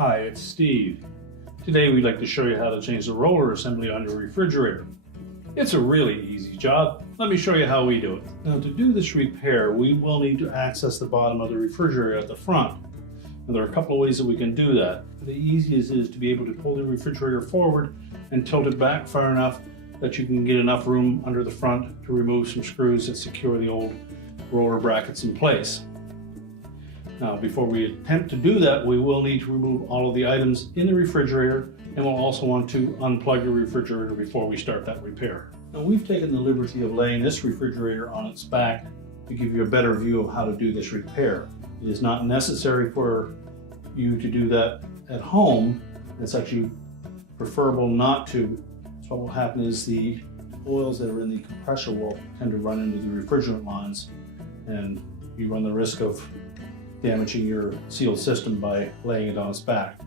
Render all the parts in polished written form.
Hi, it's Steve. Today we'd like to show you how to change the roller assembly on your refrigerator. It's a really easy job. Let me show you how we do it. Now, to do this repair, we will need to access the bottom of the refrigerator at the front. And there are a couple of ways that we can do that. The easiest is to be able to pull the refrigerator forward and tilt it back far enough that you can get enough room under the front to remove some screws that secure the old roller brackets in place. Now, before we attempt to do that, we will need to remove all of the items in the refrigerator, and we'll also want to unplug the refrigerator before we start that repair. Now, we've taken the liberty of laying this refrigerator on its back to give you a better view of how to do this repair. It is not necessary for you to do that at home. It's actually preferable not to. So what will happen is the oils that are in the compressor will tend to run into the refrigerant lines, and you run the risk of damaging your sealed system by laying it on its back.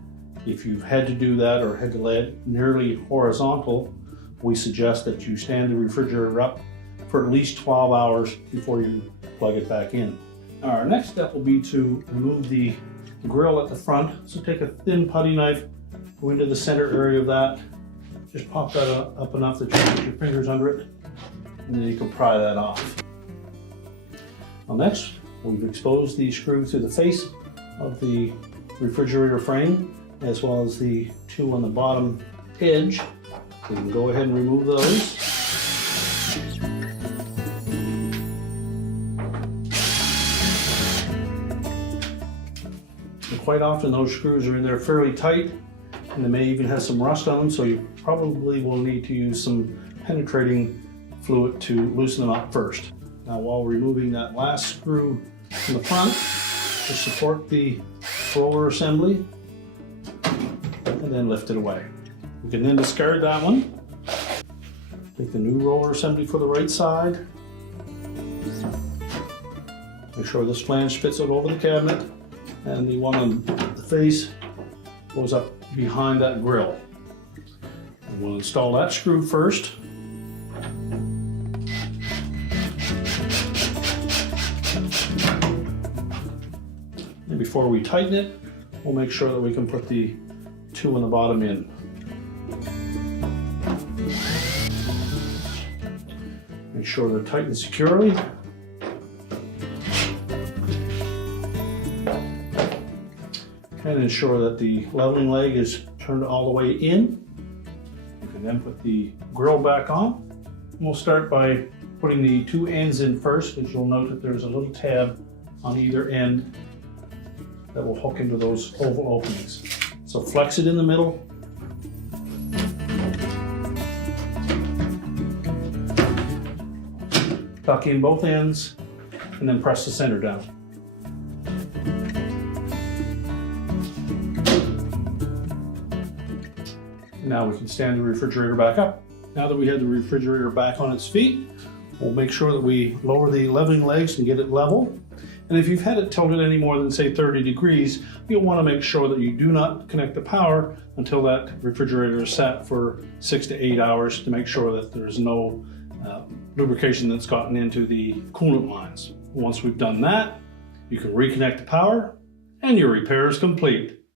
If you've had to do that or had to lay it nearly horizontal, we suggest that you stand the refrigerator up for at least 12 hours before you plug it back in. Now, our next step will be to remove the grill at the front. So take a thin putty knife, go into the center area of that, just pop that up enough that you can get your fingers under it, and then you can pry that off. Now next, we've exposed the screw to the face of the refrigerator frame, as well as the two on the bottom edge. We can go ahead and remove those. And quite often those screws are in there fairly tight, and they may even have some rust on them, so you probably will need to use some penetrating fluid to loosen them up first. Now, while removing that last screw from the front to support the roller assembly, and then lift it away. We can then discard that one. Take the new roller assembly for the right side. Make sure this flange fits out over the cabinet, and the one on the face goes up behind that grill. And we'll install that screw first. And before we tighten it, we'll make sure that we can put the two on the bottom in. Make sure they're tightened securely. And ensure that the leveling leg is turned all the way in. You can then put the grill back on. We'll start by putting the two ends in first, as you'll note that there's a little tab on either end that will hook into those oval openings. So flex it in the middle. Tuck in both ends, and then press the center down. Now we can stand the refrigerator back up. Now that we have the refrigerator back on its feet, we'll make sure that we lower the leveling legs and get it level. And if you've had it tilted any more than, say, 30 degrees, you'll want to make sure that you do not connect the power until that refrigerator is set for 6 to 8 hours to make sure that there's no lubrication that's gotten into the coolant lines. Once we've done that, you can reconnect the power and your repair is complete.